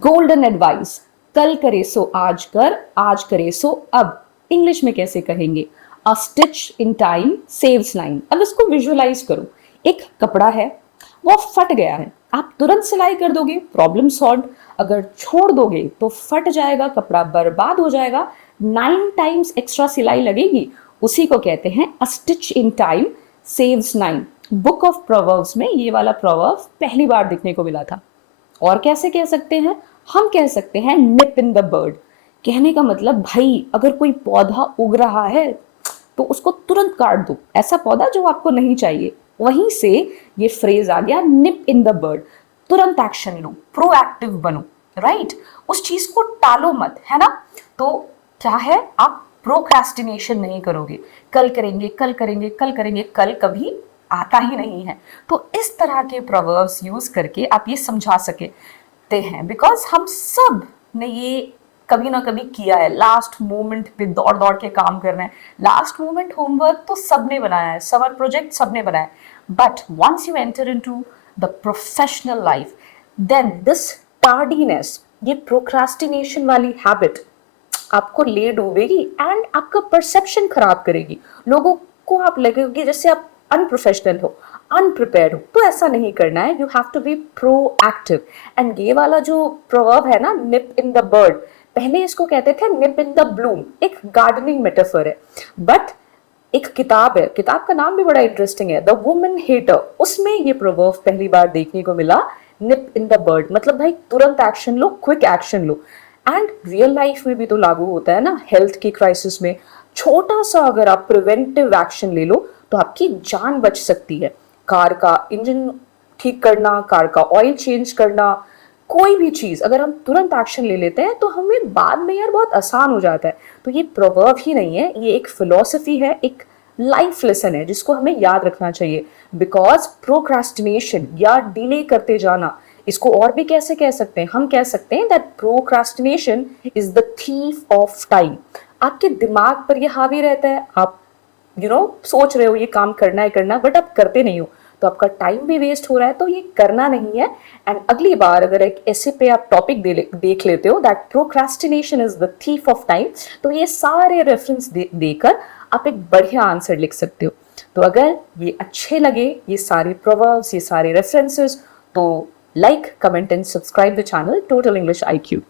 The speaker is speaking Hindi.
गोल्डन एडवाइस, कल करे सो आज कर, आज करे सो अब। इंग्लिश में कैसे कहेंगे? अ stitch in time saves nine. अब इसको विजुअलाइज करो। एक कपड़ा है, वो फट गया है, आप तुरंत सिलाई कर दोगे, प्रॉब्लम सॉल्व। अगर छोड़ दोगे तो फट जाएगा, कपड़ा बर्बाद हो जाएगा, 9 टाइम्स एक्स्ट्रा सिलाई लगेगी। उसी को कहते हैं अ stitch in time saves nine. Book of proverbs में ये वाला प्रोवर्ब पहली बार देखने को मिला था। और कैसे कह सकते हैं? हम कह सकते हैं निप इन द बर्ड। कहने का मतलब भाई, अगर कोई पौधा उग रहा है तो उसको तुरंत काट दो, ऐसा पौधा जो आपको नहीं चाहिए। वहीं से ये फ्रेज आ गया निप इन द बर्ड। तुरंत एक्शन लो, प्रोएक्टिव बनो, राइट? उस चीज को टालो मत, है ना? तो क्या है, आप प्रोक्रेस्टिनेशन नहीं करोगे। कल करेंगे, कल करेंगे, कल करेंगे, कल कभी आता ही नहीं है। तो इस तरह के प्रोवर्ब्स यूज करके आप ये समझा सकते हैं, बिकॉज हम सब ने ये कभी ना कभी किया है। लास्ट मोमेंट पे दौड़ दौड़ के काम करना है। लास्ट मोमेंट होमवर्क तो सबने बनाया है, समर प्रोजेक्ट सबने बनाया है, but once you enter into the professional life, then this tardiness, ये प्रोक्रास्टिनेशन वाली हैबिट आपको ले डूबेगी एंड आपका परसेप्शन खराब करेगी। लोगों को आप लगेगी जैसे आप अनप्रोफेशनल हो, अनप्रिपेयर्ड हो। तो ऐसा नहीं करना है, you have to be proactive. And ये वाला जो प्रोवर्ब है ना, निप इन द बर्ड, पहले इसको कहते थे निप इन द ब्लूम, एक गार्डनिंग मेटाफर है। बट एक किताब है, किताब का नाम भी बड़ा इंटरेस्टिंग है, द वुमन हेटर, उसमें ये प्रोवर्ब पहली बार देखने को मिला, निप इन द बर्ड। मतलब भाई तुरंत action low, quick action low. And real life में भी तो लागू होता है ना, हेल्थ की क्राइसिस में छोटा सा अगर आप प्रिवेंटिव एक्शन ले लो तो आपकी जान बच सकती है। कार का इंजन ठीक करना, कार का ऑयल चेंज करना, कोई भी चीज अगर हम तुरंत एक्शन ले लेते हैं तो हमें बाद में यार बहुत आसान हो जाता है। तो ये प्रोवर्ब ही नहीं है, ये एक फिलॉसफी है, एक लाइफ लेसन है जिसको हमें याद रखना चाहिए। बिकॉज प्रोक्रास्टिनेशन या डिले करते जाना, इसको और भी कैसे कह सकते हैं? हम कह सकते हैं that procrastination is the thief of time. आपके दिमाग पर ये हावी रहता है, आप सोच रहे हो ये काम करना है करना, बट आप करते नहीं हो, तो आपका टाइम भी वेस्ट हो रहा है। तो ये करना नहीं है। एंड अगली बार अगर एक ऐसे पे आप टॉपिक देख लेते हो that procrastination is the thief of time, तो ये सारे रेफरेंस देकर आप एक बढ़िया आंसर लिख सकते हो। तो अगर ये अच्छे लगे, ये सारे प्रोवर्ब्स, ये सारे रेफरेंसेस, तो like, comment and subscribe the channel total English IQ।